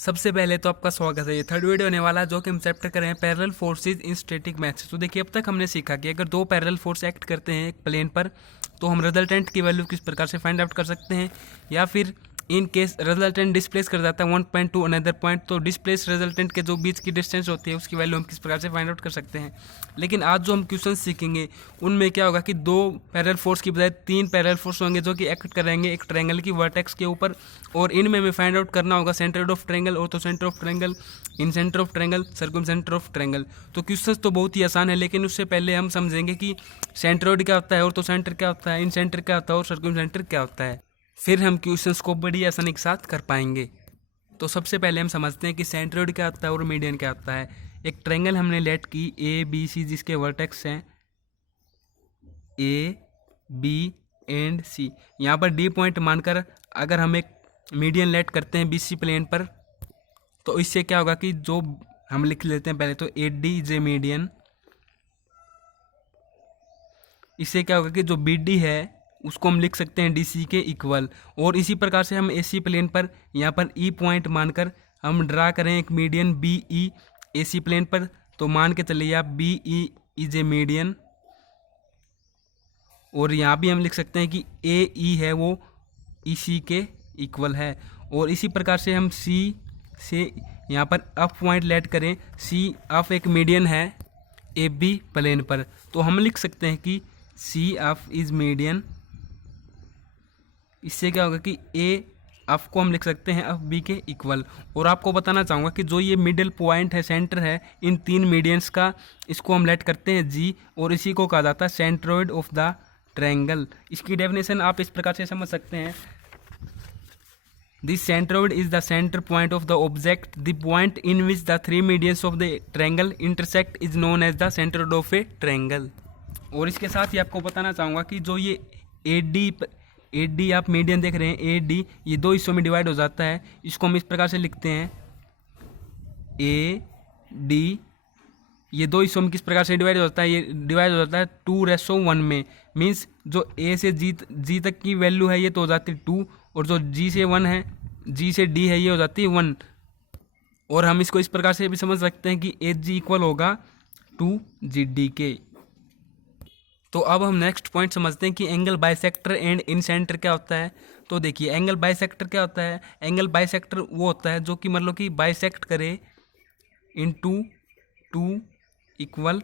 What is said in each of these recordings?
सबसे पहले तो आपका स्वागत है। ये थर्ड वीडियो होने वाला है जो कि हम चैप्टर कर रहे हैं parallel forces in static maths. तो देखिए, अब तक हमने सीखा कि अगर दो पैरेलल फोर्स एक्ट करते हैं एक प्लेन पर तो हम रिजल्टेंट की वैल्यू किस प्रकार से फाइंड आउट कर सकते हैं, या फिर इन केस रिजल्टेंट डिस्प्लेस कर जाता है one point two another point तो डिस्प्लेस रिजल्टेंट के जो बीच की डिस्टेंस होती है उसकी वैल्यू हम किस प्रकार से फाइंड आउट कर सकते हैं। लेकिन आज जो हम क्वेश्चन सीखेंगे उनमें क्या होगा कि दो पैरेलल फोर्स की बजाय तीन पैरेलल फोर्स होंगे जो कि एक्ट करेंगे एक ट्रायंगल की वर्टेक्स के ऊपर, और इनमें हमें फाइंड आउट करना होगा centre of triangle, ortho centre of triangle, in centre of triangle, circum centre of triangle. तो क्वेश्चंस तो बहुत ही आसान है, लेकिन उससे पहले हम समझेंगे कि सेंट्रोइड क्या होता है, ऑर्थो सेंटर क्या होता है, इन सेंटर क्या होता है और सर्कम सेंटर क्या होता है। फिर हम क्वेश्चंस को बड़ी आसानी के साथ कर पाएंगे। तो सबसे पहले हम समझते हैं कि सेंट्रोइड क्या होता है और मीडियन क्या होता है। एक ट्रायंगल हमने लेट की ए बी सी जिसके वर्टेक्स हैं ए बी एंड सी। यहाँ पर डी पॉइंट मानकर अगर हम एक मीडियन लेट करते हैं बीसी प्लेन पर तो इससे क्या होगा कि जो हम लिख लेते हैं पहले तो A D is a median. इससे क्या होगा कि जो बी डी है उसको हम लिख सकते हैं डी सी के इक्वल। और इसी प्रकार से हम ए सी प्लेन पर यहाँ पर ई पॉइंट मानकर हम ड्रा करें एक median B E A C plane पर, तो मान के चलिए आप B E is a median. और यहाँ भी हम लिख सकते हैं कि ए ई है वो ई सी के इक्वल है। और इसी प्रकार से हम सी से यहाँ पर अप पॉइंट लेट करें, सी अप एक मीडियन है ए बी प्लेन पर, तो हम लिख सकते हैं कि सी अप इज मीडियन। इससे क्या होगा कि ए अफ को हम लिख सकते हैं अफ बी के इक्वल। और आपको बताना चाहूँगा कि जो ये मिडिल पॉइंट है, सेंटर है इन तीन मीडियंस का, इसको हम लेट करते हैं जी, और इसी को कहा जाता है सेंट्रोइड ऑफ द ट्रायंगल। इसकी डेफिनेशन आप इस प्रकार से समझ सकते हैं, this centroid is the centre point of the object, the point in which the three medians of the triangle intersect is known as the centroid of a triangle. और इसके साथ ही आपको बताना चाहूँगा कि जो ये ए डी आप मीडियन देख रहे हैं, ए डी ये दो हिस्सों में डिवाइड हो जाता है। इसको हम इस प्रकार से लिखते हैं ए डी, ये दो हिस्सों में किस प्रकार से डिवाइड हो जाता है, ये डिवाइड हो जाता है 2:1 में। मीन्स जो ए से जी तक की वैल्यू है ये तो हो जाती है 2, और जो जी से 1 है, जी से डी है, ये हो जाती है 1। और हम इसको इस प्रकार से भी समझ सकते हैं कि एच जी इक्वल होगा 2 जी डी के। तो अब हम नेक्स्ट पॉइंट समझते हैं कि angle bisector and in centre क्या होता है। तो देखिए, एंगल बाइसेक्टर क्या होता है। एंगल बाइसेक्टर वो होता है जो कि मतलब कि बाइसेक्ट करे इन टू इक्वल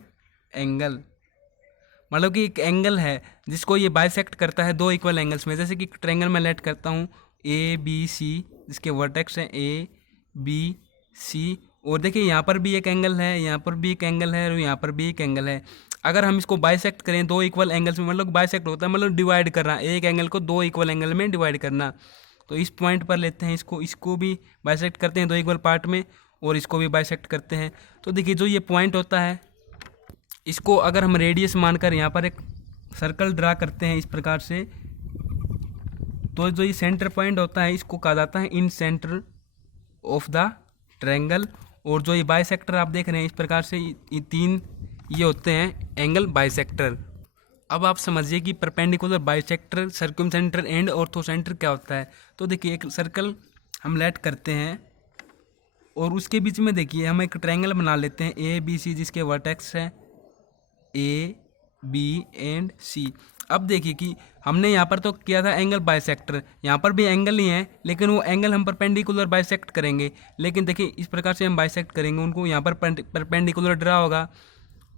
एंगल। मतलब कि एक एंगल है जिसको ये बाइसेक्ट करता है दो इक्वल एंगल्स में। जैसे कि ट्रायंगल में लेट करता हूँ ए बी सी जिसके वर्टेक्स हैं ए बी सी, और देखिए यहाँ पर भी एक एंगल है, यहाँ पर भी एक एंगल है और यहाँ पर भी एक एंगल है। अगर हम इसको बाइसेक्ट करें दो इक्वल एंगल्स में, मतलब बाइसेक्ट होता है मतलब डिवाइड करना, एक एंगल को दो इक्वल एंगल में डिवाइड करना। तो इस पॉइंट पर लेते हैं इसको भी बाइसेक्ट करते हैं दो इक्वल पार्ट में, और इसको भी बाइसेक्ट करते हैं। तो देखिए, जो ये पॉइंट होता है इसको अगर हम रेडियस मानकर यहाँ पर एक सर्कल ड्रा करते हैं इस प्रकार से, तो जो ये सेंटर पॉइंट होता है इसको कहा जाता है इन सेंटर ऑफ द ट्रायंगल। और जो ये बाइसेक्टर आप देख रहे हैं इस प्रकार से, ये तीन ये होते हैं एंगल बाइसेक्टर। अब आप समझिए कि perpendicular bisector, circum centre and ortho centre क्या होता है। तो देखिए, एक सर्कल हम लेट करते हैं और उसके बीच में देखिए हम एक ट्रायंगल बना लेते हैं ए बी सी जिसके वर्टेक्स हैं ए बी एंड सी। अब देखिए कि हमने यहाँ पर तो किया था एंगल बाइसेक्टर, यहाँ पर भी एंगल ही है, लेकिन वो एंगल हम परपेंडिकुलर बाइसेक्ट करेंगे। लेकिन देखिए इस प्रकार से हम बाइसेक्ट करेंगे उनको, यहाँ पर परपेंडिकुलर ड्रा होगा,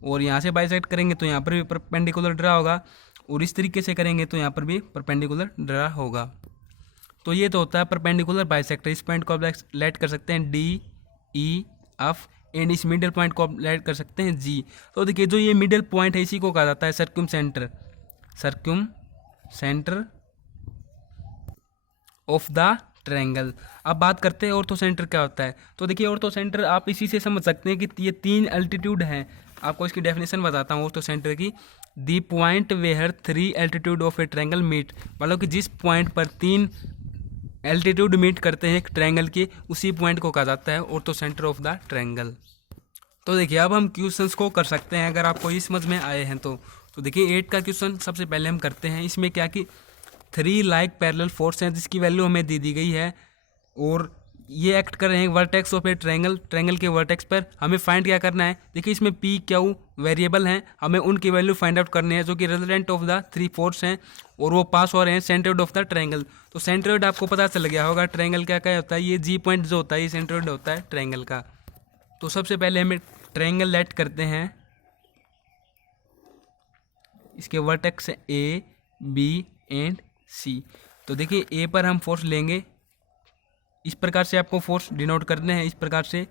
और यहाँ से बाइसेक्ट करेंगे तो यहाँ पर भी परपेंडिकुलर ड्रा होगा, और इस तरीके से करेंगे तो यहाँ पर भी परपेंडिकुलर ड्रा होगा। तो ये तो होता है परपेंडिकुलर बाइसेक्टर। इस पॉइंट को आप लेट कर सकते हैं डी ई एफ, एंड इस मिडिल पॉइंट को आप लेट कर सकते हैं जी। तो देखिए, जो ये मिडिल पॉइंट है इसी को कहा जाता है circum centre of the triangle. अब बात करते हैं ऑर्थो सेंटर क्या होता है। तो देखिए, ऑर्थो सेंटर आप इसी से समझ सकते हैं कि ये तीन एल्टीट्यूड हैं। आपको इसकी डेफिनेशन बताता हूँ ऑर्थो सेंटर की। The point where three altitude of a triangle meet, मतलब कि जिस पॉइंट पर तीन एल्टीट्यूड मीट करते हैं एक ट्रायंगल के, उसी पॉइंट को कहा जाता है ortho centre of the triangle. तो देखिए, अब हम क्वेश्चंस को कर सकते हैं अगर आपको ये समझ में आए हैं तो देखिए 8 का क्वेश्चन सबसे पहले हम करते हैं। इसमें क्या कि 3 लाइक पैरेलल फोर्स हैं जिसकी वैल्यू हमें दे दी गई है, और ये एक्ट कर रहे हैं वर्टेक्स ऑफ ए ट्रायंगल के वर्टेक्स पर। हमें फाइंड क्या करना है, देखिए इसमें पी क्यू वेरिएबल हैं, हमें उनकी वैल्यू फाइंड आउट करनी है जो कि रिजल्टेंट ऑफ द 3 फोर्स हैं और वो पास हो रहे हैं सेंट्रोइड ऑफ द ट्रायंगल। तो सेंट्रोइड आपको पता चल गया होगा ट्रायंगल क्या क्या होता है, ये जी पॉइंट जो होता है ये सेंट्रोइड होता है ट्रायंगल का। तो सबसे पहले हमें ट्रायंगल लेट करते हैं, इसके वर्टेक्स ए बी एंड सी। तो देखिए ए पर हम फोर्स लेंगे, इस प्रकार से आपको फोर्स डिनोट करने हैं, इस प्रकार से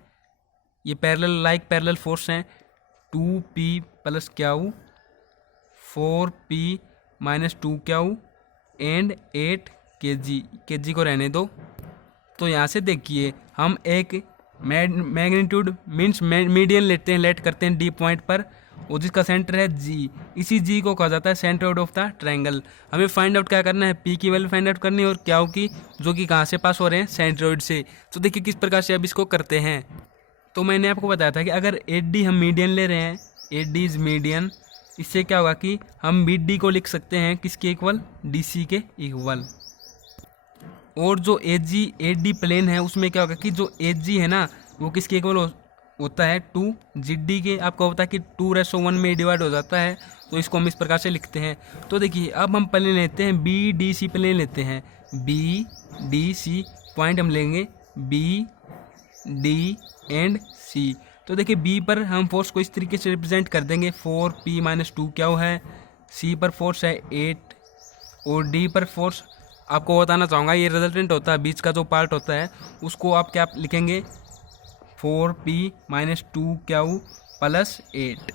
ये पैरेलल फोर्स हैं 2p plus Q 4p minus 2q and 8 kg को रहने दो। तो यहाँ से देखिए हम एक मैग्नीट्यूड मीन्स मीडियन लेते हैं, लेट करते हैं डी पॉइंट पर और जिसका सेंटर है जी, इसी जी को कहा जाता है सेंट्रोइड ऑफ द ट्रायंगल। हमें फाइंड आउट क्या करना है, पी की वैल्यू फाइंड आउट करनी है और क्यू की, जो कि कहाँ से पास हो रहे हैं सेंट्रोइड से। तो देखिए किस प्रकार से अब इसको करते हैं। तो मैंने आपको बताया था कि अगर 8d हम मीडियन ले रहे हैं, 8d इज मीडियन, इससे क्या होगा कि हम bd को लिख सकते हैं किसके इक्वल, dc के इक्वल। और जो AD प्लेन है उसमें क्या होगा कि जो AG है ना वो किसके इक्वल होता है 2GD के। आपको पता है कि 2:1 में डिवाइड हो जाता है, तो इसको हम इस प्रकार से लिखते हैं। तो देखिए अब हम प्लेन लेते हैं BDC प्लेन लेते हैं, BDC पॉइंट हम लेंगे BD एंड C। तो देखिए B पर हम फोर्स को इस तरीके से रिप्रेजेंट कर देंगे, 4p माइनस 2q है, C पर फोर्स है 8 और D पर फोर्स आपको बताना चाहूँगा ये रिजल्टेंट होता है, बीच का जो पार्ट होता है उसको आप क्या लिखेंगे 4p माइनस 2q प्लस 8।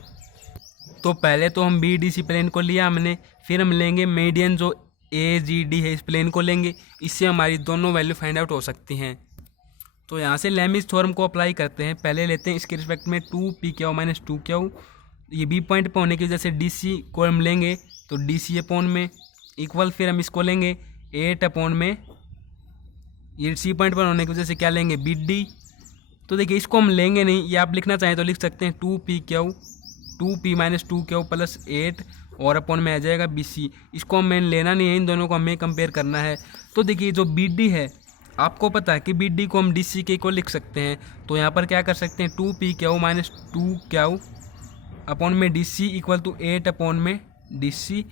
तो पहले तो हम BDC प्लेन को लिया हमने, फिर हम लेंगे मीडियन जो AGD है इस प्लेन को लेंगे, इससे हमारी दोनों वैल्यू फाइंड आउट हो सकती हैं। तो यहाँ से लेमिज थ्योरम को अप्लाई करते हैं। पहले लेते हैं इसके रिस्पेक्ट में 2pq माइनस 2q, ये बी पॉइंट पर होने की वजह से DC को हम लेंगे तो DC अपॉन में इक्वल, फिर हम इसको लेंगे 8 अपॉन में, ये C पॉइंट पर होने की वजह से क्या लेंगे BD। तो देखिए इसको हम लेंगे नहीं, ये आप लिखना चाहें तो लिख सकते हैं 2p माइनस 2q प्लस 8 और अपॉन में आ जाएगा BC। इसको हमें लेना नहीं है, इन दोनों को हमें कंपेयर करना है। तो देखिए जो BD है आपको पता है कि BD को हम DC के को लिख सकते हैं, तो यहाँ पर क्या कर सकते हैं 2pq माइनस 2q अपॉन में DC इक्वल टू 8 अपॉन में DC।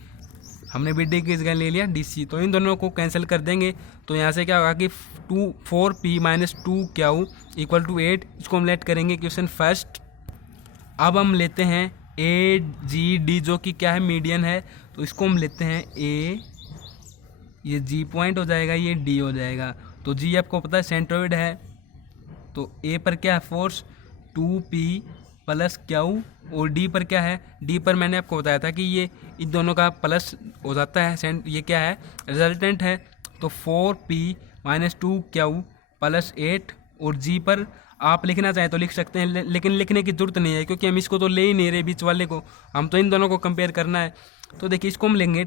हमने BD की जगह ले लिया DC, तो इन दोनों को कैंसिल कर देंगे। तो यहाँ से क्या होगा कि 4p minus 2q equal to 8, इसको हम लेट करेंगे क्वेश्चन फर्स्ट। अब हम लेते हैं AGD जो कि क्या है मीडियन है, तो इसको हम लेते हैं A, ये G पॉइंट हो जाएगा, ये D हो जाएगा। तो G आपको पता है सेंट्रोइड है, तो A पर क्या है फोर्स 2p प्लस q और D पर क्या है, D पर मैंने आपको बताया था कि ये इन दोनों का प्लस हो जाता है, ये क्या है रिजल्टेंट है। तो 4p माइनस 2q प्लस 8 और G पर आप लिखना चाहें तो लिख सकते हैं, लेकिन लिखने की जरूरत नहीं है क्योंकि हम इसको तो ले ही नहीं रहे बीच वाले को, हम तो इन दोनों को कंपेयर करना है। तो देखिए इसको हम लेंगे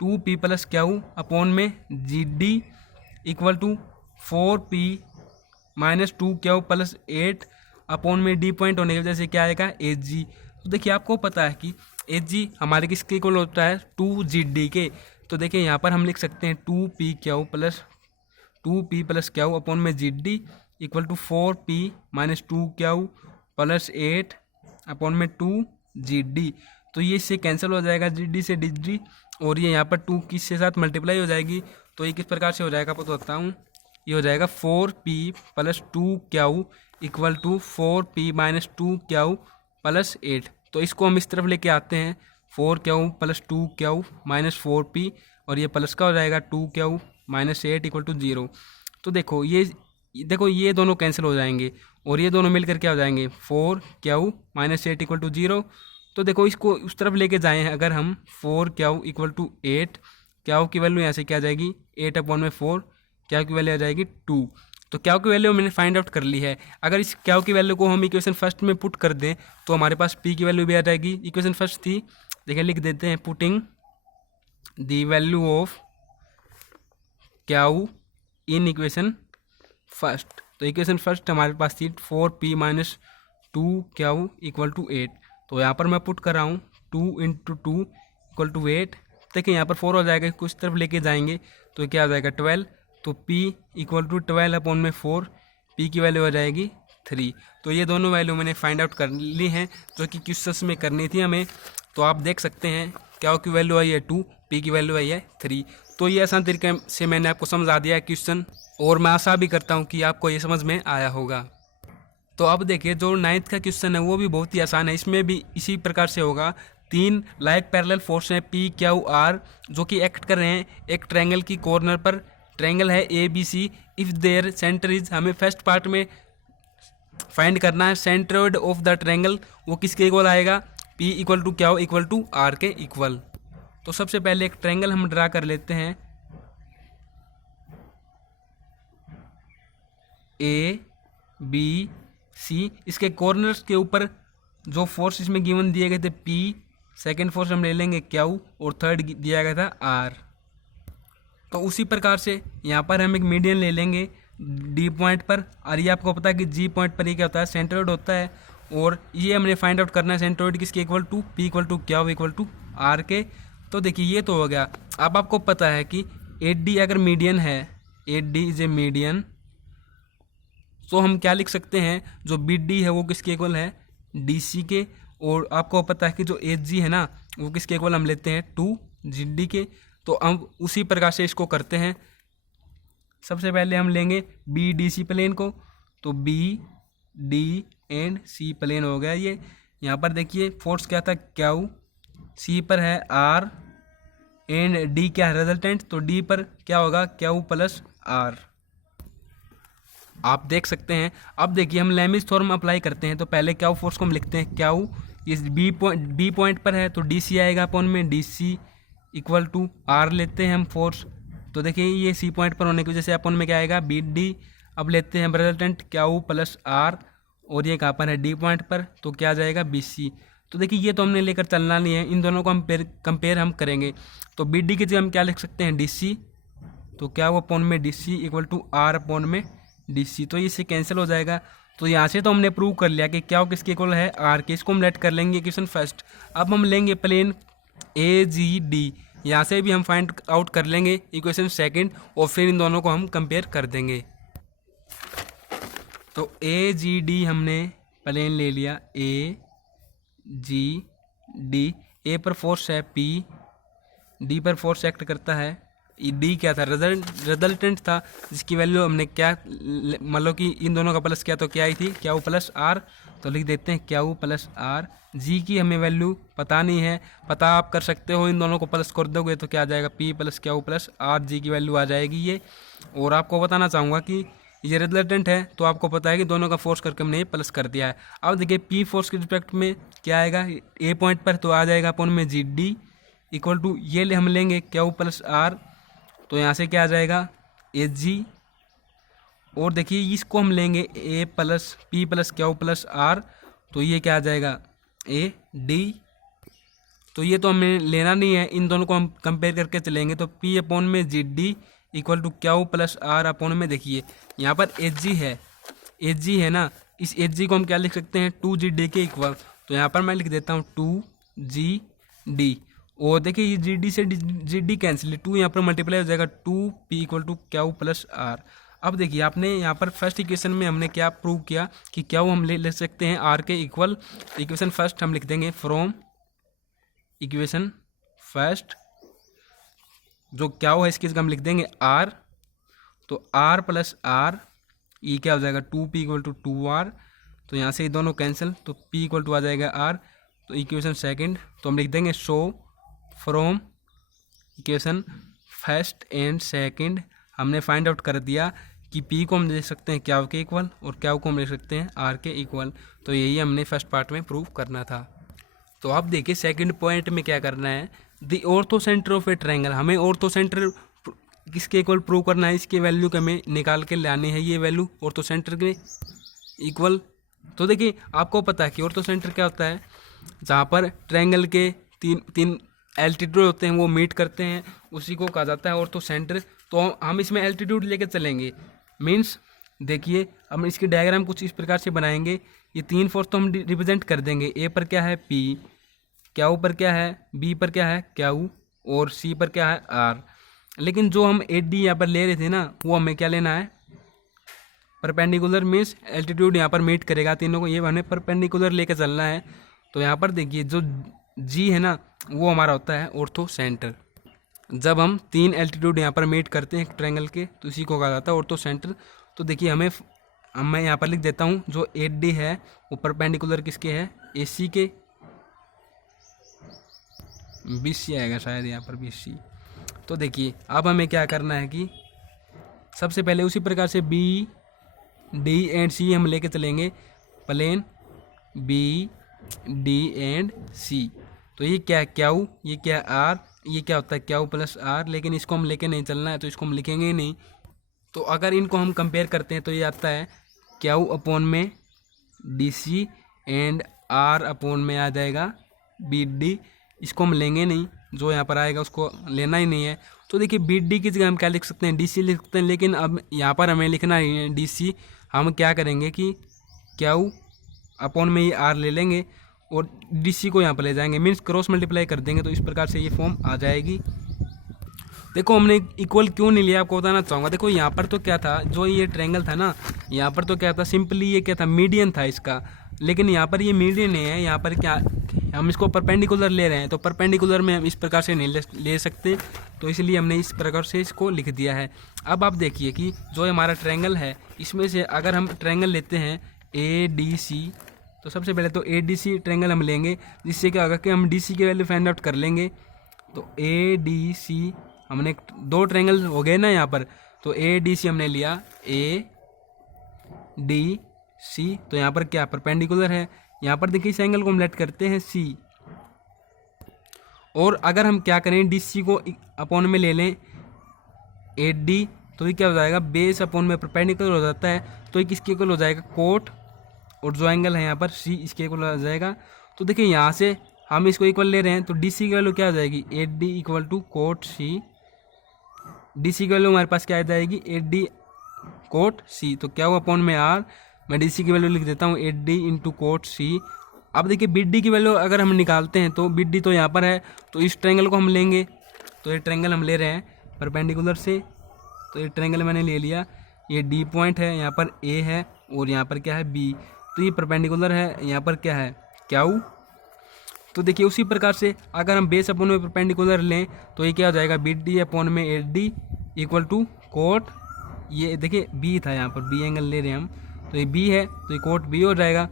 2p प्लस q अपॉन में GD equal to 4p minus 2q plus 8 upon में D पॉइंट होने की वजह से क्या आएगा AG। तो देखिए आपको पता है कि AG हमारे किसके इक्वल होता है 2GD के। तो देखिए यहाँ पर हम लिख सकते हैं 2p प्लस q अपॉन में GD equal to 4p minus 2q plus 8 upon में 2GD। तो ये इससे कैंसिल हो जाएगा GD से DD, और ये यहाँ पर 2 किसके साथ मल्टीप्लाई हो जाएगी। तो ये किस प्रकार से हो जाएगा आपको बताता हूँ, ये हो जाएगा 4p plus 2q equal to 4p minus 2q plus 8। तो इसको हम इस तरफ लेके आते हैं 4q plus 2q minus 4p, और ये प्लस का हो जाएगा 2q माइनस 8 इक्वल टू 0। तो देखो ये दोनों कैंसिल हो जाएंगे और ये दोनों मिलकर क्या हो जाएंगे 4q माइनस 8 इक्वल टू 0। तो देखो इसको उस तरफ लेके जाएँ अगर हम 4q इक्वल टू 8, q की वैल्यू यहाँ से क्या आ जाएगी 8 अपॉन में 4, q की वैल्यू आ जाएगी 2। तो q की वैल्यू मैंने फाइंड आउट कर ली है। अगर इस q की वैल्यू को हम इक्वेशन फर्स्ट में पुट कर दें तो हमारे पास p की वैल्यू भी आ जाएगी। इक्वेशन फर्स्ट थी, देखिए लिख देते हैं putting the value of q in equation first. तो इक्वेशन फर्स्ट हमारे पास थी 4p minus 2q equal to 8। तो यहाँ पर मैं पुट कर रहा हूँ 2 इंटू 2 इक्वल टू 8। देखिए यहाँ पर 4 हो जाएगा, कुछ तरफ लेके जाएंगे तो क्या आ जाएगा 12 तो P इक्वल टू 12/4, P की वैल्यू आ जाएगी 3। तो ये दोनों वैल्यू मैंने फाइंड आउट कर ली हैं जो कि क्वेश्चन में करनी थी हमें। तो आप देख सकते हैं क्या की वैल्यू आई है 2, P की वैल्यू आई है 3। तो ये आसान तरीके से मैंने आपको समझा दिया है क्वेश्चन, और मैं आशा भी करता हूँ कि आपको ये समझ में आया होगा। तो अब देखिए जो 9th का क्वेश्चन है वो भी बहुत ही आसान है, इसमें भी इसी प्रकार से होगा। 3 लाइक पैरेलल फोर्स हैं P, Q, R जो कि एक्ट कर रहे हैं एक ट्रायंगल की कॉर्नर पर। ट्रायंगल है ABC, if their centre is, हमें फर्स्ट पार्ट में फाइंड करना है सेंट्रोइड ऑफ द ट्रायंगल, वो किसके इक्वल आएगा, P equal to Q equal to R के इक्वल। तो सबसे पहले एक ट्रायंगल हम ड्रा कर लेते हैं ABC, इसके कॉर्नर्स के ऊपर जो फोर्स इसमें गिवन दिए गए थे P, सेकेंड फोर्स हम ले लेंगे Q और थर्ड दिया गया था R। तो उसी प्रकार से यहाँ पर हम एक मीडियन ले लेंगे D पॉइंट पर, और ये आपको पता है कि G पॉइंट पर ये क्या होता है, सेंट्रोइड होता है। और ये हमने फाइंड आउट करना है सेंट्रोइड किसके equal to, P equal to Q equal to R के। तो देखिए ये तो हो गया। अब आपको पता है कि 8D अगर मीडियन है, 8D इज ए मीडियन, तो हम क्या लिख सकते हैं, जो BD है वो किसके इक्वल है, DC के। और आपको पता है कि जो HG है ना वो किसके इक्वल हम लेते हैं 2GD के। तो हम उसी प्रकार से इसको करते हैं। सबसे पहले हम लेंगे BDC प्लेन को, तो BD एंड C प्लेन हो गया ये। यहाँ पर देखिए फोर्स क्या था Q, C पर है R एंड D क्या है रिजल्टेंट, तो D पर क्या होगा Q प्लस R। आप देख सकते हैं। अब देखिए हम लेमिस थ्योरम अप्लाई करते हैं। तो पहले Q फोर्स को हम लिखते हैं Q, इस B पॉइंट पर है तो DC आएगा अपॉन में DC इक्वल टू R लेते हैं हम फोर्स। तो देखिए ये C पॉइंट पर होने की वजह से अपॉन में क्या आएगा BD। अब लेते हैं रिजल्टेंट Q प्लस R, और ये कहाँ पर है D पॉइंट पर, तो क्या आ जाएगा BC। तो देखिए ये तो हमने लेकर चलना नहीं है, इन दोनों को हम कंपेयर हम करेंगे। तो BD की जगह हम क्या लिख सकते हैं DC, तो क्या वो अपॉन में DC equal to R upon में DC। तो इससे कैंसिल हो जाएगा। तो यहाँ से तो हमने प्रूव कर लिया कि क्या किसके इक्वल है R के। इसको हम लेट कर लेंगे इक्वेशन फर्स्ट। अब हम लेंगे प्लेन AGD, यहाँ से भी हम फाइंड आउट कर लेंगे इक्वेशन सेकंड, और फिर इन दोनों को हम कंपेयर कर देंगे। तो AGD हमने प्लेन ले लिया AGD, A पर फोर्स है P, D पर फोर्स एक्ट करता है, D क्या था रिजल्टेंट था जिसकी वैल्यू हमने क्या मतलब कि इन दोनों का प्लस क्या तो क्या आई थी Q प्लस R। तो लिख देते हैं Q प्लस R। G की हमें वैल्यू पता नहीं है, पता आप कर सकते हो, इन दोनों को प्लस कर दोगे तो क्या आ जाएगा P plus Q plus R, G की वैल्यू आ जाएगी ये। और आपको बताना चाहूँगा कि ये रिजल्टेंट है तो आपको पता है कि दोनों का फोर्स करके हमने प्लस कर दिया है। अब देखिए P फोर्स के रिस्पेक्ट में क्या आएगा A पॉइंट पर, तो आ जाएगा अपॉन में GD इक्वल टू ये हम लेंगे Q प्लस R, तो यहाँ से क्या आ जाएगा HG। और देखिए इसको हम लेंगे A plus P plus Q plus R, तो ये क्या आ जाएगा AD। तो ये तो हमें लेना नहीं है, इन दोनों को हम कंपेयर करके चलेंगे। तो P अपॉन में GD equal to Q plus R upon में, देखिए यहाँ पर HG है ना, इस HG को हम क्या लिख सकते हैं 2GD के इक्वल। तो यहाँ पर मैं लिख देता हूँ 2GD, और देखिए ये GD से GD कैंसिल, 2 यहाँ पर मल्टीप्लाई हो जाएगा 2P equal to Q plus R। अब देखिए आपने यहाँ पर फर्स्ट इक्वेशन में हमने क्या प्रूव किया कि Q हम ले सकते हैं R के इक्वल। इक्वेशन फर्स्ट हम लिख देंगे फ्रॉम इक्वेशन फर्स्ट, जो Q है इसकी जगह हम लिख देंगे R, तो R प्लस R ये क्या हो जाएगा 2P इक्वल टू 2R। तो यहाँ से ये दोनों कैंसिल, तो P इक्वल टू आ जाएगा R। तो इक्वेशन सेकंड तो हम लिख देंगे show from equation first and second हमने फाइंड आउट कर दिया कि P को हम ले सकते हैं Q के इक्वल और Q को हम ले सकते हैं R के इक्वल। तो यही हमने फर्स्ट पार्ट में प्रूव करना था। तो आप देखिए सेकंड पॉइंट में क्या करना है, the ortho centre of a triangle, हमें ऑर्थो सेंटर किसके इक्वल प्रूव करना है, इसके वैल्यू के हमें निकाल के लानी है, ये वैल्यू ऑर्थो सेंटर के इक्वल। तो देखिए आपको पता है कि ऑर्थो सेंटर क्या होता है, जहाँ पर ट्रायंगल के तीन एल्टीट्यूड होते हैं वो मीट करते हैं, उसी को कहा जाता है ऑर्थो सेंटर। तो हम इसमें एल्टीट्यूड लेके चलेंगे, मीन्स देखिए हम इसकी डायग्राम कुछ इस प्रकार से बनाएंगे। ये तीन फोर्स तो हम रिप्रेजेंट कर देंगे, A पर क्या है P, Q पर क्या है, B पर क्या है Q, और C पर क्या है R। लेकिन जो हम 8D यहाँ पर ले रहे थे ना, वो हमें क्या लेना है, परपेंडिकुलर मीन्स एल्टीट्यूड यहाँ पर मीट करेगा तीनों को, ये हमें परपेंडिकुलर लेकर चलना है। तो यहाँ पर देखिए जो जी है ना, वो हमारा होता है ऑर्थो सेंटर। जब हम 3 एल्टीट्यूड यहाँ पर मीट करते हैं ट्रायंगल के, तो इसी को कहा जाता है ऑर्थो सेंटर। तो देखिए मैं यहाँ पर लिख देता हूँ, जो 8D है वो परपेंडिकुलर किसके है, AC के, BC आएगा शायद यहाँ पर, BC। तो देखिए अब हमें क्या करना है कि सबसे पहले उसी प्रकार से B, D एंड C हम लेके चलेंगे plane B, D and C। तो ये क्या है, क्यू, ये क्या है, R, ये क्या होता है क्यू प्लस R, लेकिन इसको हम लेके नहीं चलना है, तो इसको हम लिखेंगे ही नहीं। तो अगर इनको हम कंपेयर करते हैं तो ये आता है क्यू अपॉन में DC एंड R अपॉन में आ जाएगा BD। इसको हम लेंगे नहीं, जो यहाँ पर आएगा उसको लेना ही नहीं है। तो देखिए BD की जगह हम क्या लिख सकते हैं, DC लिख सकते हैं, लेकिन अब यहाँ पर हमें लिखना है DC। हम क्या करेंगे कि क्यू अपॉन में ये R ले लेंगे और DC को यहाँ पर ले जाएंगे, मीन्स क्रॉस मल्टीप्लाई कर देंगे, तो इस प्रकार से ये फॉर्म आ जाएगी। देखो हमने इक्वल क्यों नहीं लिया, आपको बताना चाहूँगा। देखो यहाँ पर तो क्या था, जो ये ट्रायंगल था ना, यहाँ पर तो क्या था, सिंपली ये क्या था, मीडियन था इसका, लेकिन यहाँ पर ये मीडियन नहीं है। यहाँ पर क्या, हम इसको परपेंडिकुलर ले रहे हैं, तो परपेंडिकुलर में हम इस प्रकार से नहीं ले सकते, तो इसलिए हमने इस प्रकार से इसको लिख दिया है। अब आप देखिए कि जो हमारा ट्रायंगल है, इसमें से अगर हम ट्रायंगल लेते हैं ADC, तो सबसे पहले तो ADC ट्रायंगल हम लेंगे, जिससे क्या होगा कि हम DC की वैल्यू फाइंड आउट कर लेंगे। तो ADC हमने 2 ट्रायंगल हो गए ना यहाँ पर, तो ADC हमने लिया ADC, तो यहाँ पर क्या परपेंडिकुलर है। यहाँ पर देखिए इस एंगल को हम लेट करते हैं C, और अगर हम क्या करें DC को अपॉन में ले लें 8D, तो ये क्या हो जाएगा, बेस अपॉन में परपेंडिकुलर हो जाता है, तो ये किसके इक्वल हो जाएगा, कोट, और जो एंगल है यहाँ पर C इसके इक्वल हो जाएगा। तो देखिए यहाँ से हम इसको इक्वल ले रहे हैं, तो DC की वैल्यू क्या हो जाएगी, 8D इक्वल टू कोट C। DC की वैल्यू हमारे पास क्या आ जाएगी, 8D कोट C। तो क्या हुआ, अपॉन में R, मैं DC की वैल्यू लिख देता हूँ 8D इंटू कोट C। अब देखिए BD की वैल्यू अगर हम निकालते हैं, तो BD तो यहाँ पर है, तो इस ट्रायंगल को हम लेंगे। तो ये ट्रायंगल हम ले रहे हैं परपेंडिकुलर से, तो ये ट्रायंगल मैंने ले लिया, ये D पॉइंट है, यहाँ पर A है, और यहाँ पर क्या है B। तो ये परपेंडिकुलर है, यहाँ पर क्या है क्यू। तो देखिए उसी प्रकार से अगर हम बेस अपॉन में परपेंडिकुलर लें, तो ये क्या हो जाएगा, BD अपॉन में 8D इक्वल टू कोट, ये देखिए B था, यहाँ पर B एंगल ले रहे हैं हम, तो ये B है, तो ये कोट B हो जाएगा।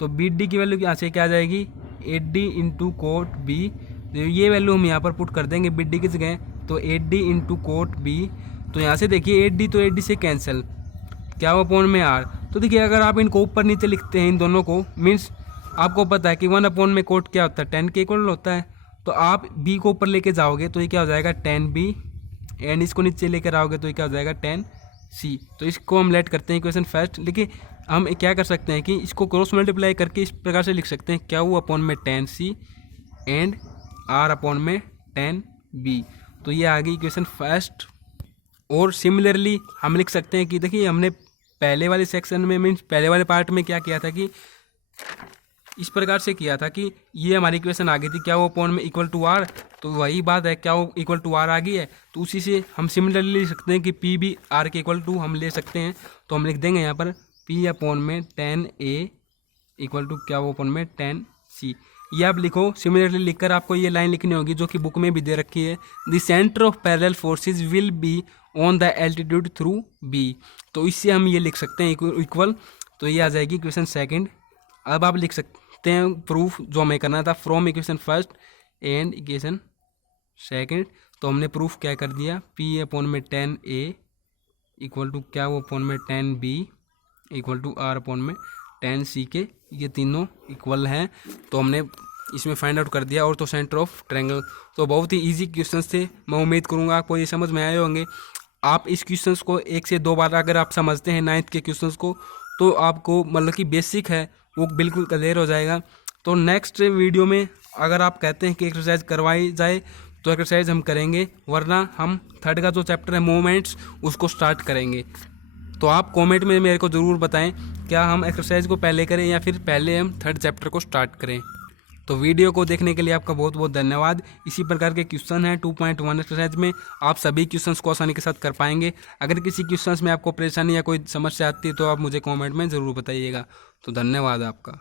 तो BD की वैल्यू यहाँ से क्या आ जाएगी, 8D इंटू कोट B। तो ये वैल्यू हम यहाँ पर पुट कर देंगे BD की जगह, तो 8D इंटू कोट B। तो यहाँ से देखिए 8D तो 8D से कैंसिल, क्या हो अपॉन में R। तो देखिए अगर आप इनको ऊपर नीचे लिखते हैं इन दोनों को, मीन्स आपको पता है कि 1 अपॉन में कोट क्या होता है, 10 के इक्वल होता है, तो आप B को ऊपर लेके जाओगे तो ये क्या हो जाएगा 10B, एंड इसको नीचे लेकर आओगे तो ये क्या हो जाएगा 10C। तो इसको हम लेट करते हैं इक्वेशन फर्स्ट। देखिए हम क्या कर सकते हैं कि इसको क्रॉस मल्टीप्लाई करके इस प्रकार से लिख सकते हैं, क्या वो अपॉन में 10C एंड R अपॉन में 10B। तो ये आ गई इक्वेशन फर्स्ट। और सिमिलरली हम लिख सकते हैं कि देखिए हमने पहले वाले सेक्शन में, मीन्स पहले वाले पार्ट में क्या किया था कि इस प्रकार से किया था कि ये हमारी इक्वेशन आ गई थी, क्या वो अपॉन में इक्वल टू R। तो वही बात है, क्या वो इक्वल टू R आ गई है, तो उसी से हम सिमिलरली लिख सकते हैं कि P भी R के इक्वल टू हम ले सकते हैं। तो हम लिख देंगे यहाँ पर P अपॉन में 10A इक्वल टू क्या वो अपॉन में 10C। ये आप लिखो, सिमिलरली लिखकर आपको ये लाइन लिखनी होगी जो कि बुक में भी दे रखी है, the centre of parallel forces will be on the altitude through B। तो इससे हम ये लिख सकते हैं इक्वल, तो ये आ जाएगी इक्वेशन सेकंड। अब आप लिख सकते हैं प्रूफ जो हमें करना था, from equation first and equation second. तो हमने प्रूफ क्या कर दिया, P अपॉन में 10A इक्वल टू क्या वो अपॉन में 10B equal to R upon में 10C के, ये तीनों इक्वल हैं। तो हमने इसमें फाइंड आउट कर दिया और तो सेंटर ऑफ ट्रायंगल। तो बहुत ही इजी क्वेश्चंस थे, मैं उम्मीद करूँगा आपको ये समझ में आए होंगे। आप इस क्वेश्चंस को 1 से 2 बार अगर आप समझते हैं 9th के क्वेश्चंस को, तो आपको मतलब कि बेसिक है वो बिल्कुल क्लियर हो जाएगा। तो नेक्स्ट वीडियो में अगर आप कहते हैं कि एक्सरसाइज करवाई जाए तो एक्सरसाइज हम करेंगे, वरना हम 3rd का जो चैप्टर है मूवमेंट्स उसको स्टार्ट करेंगे। तो आप कमेंट में मेरे को ज़रूर बताएं क्या हम एक्सरसाइज को पहले करें या फिर पहले हम 3rd चैप्टर को स्टार्ट करें। तो वीडियो को देखने के लिए आपका बहुत बहुत धन्यवाद। इसी प्रकार के क्वेश्चन हैं 2.1 एक्सरसाइज में, आप सभी क्वेश्चंस को आसानी के साथ कर पाएंगे। अगर किसी क्वेश्चंस में आपको परेशानी या कोई समस्या आती है तो आप मुझे कमेंट में ज़रूर बताइएगा। तो धन्यवाद आपका।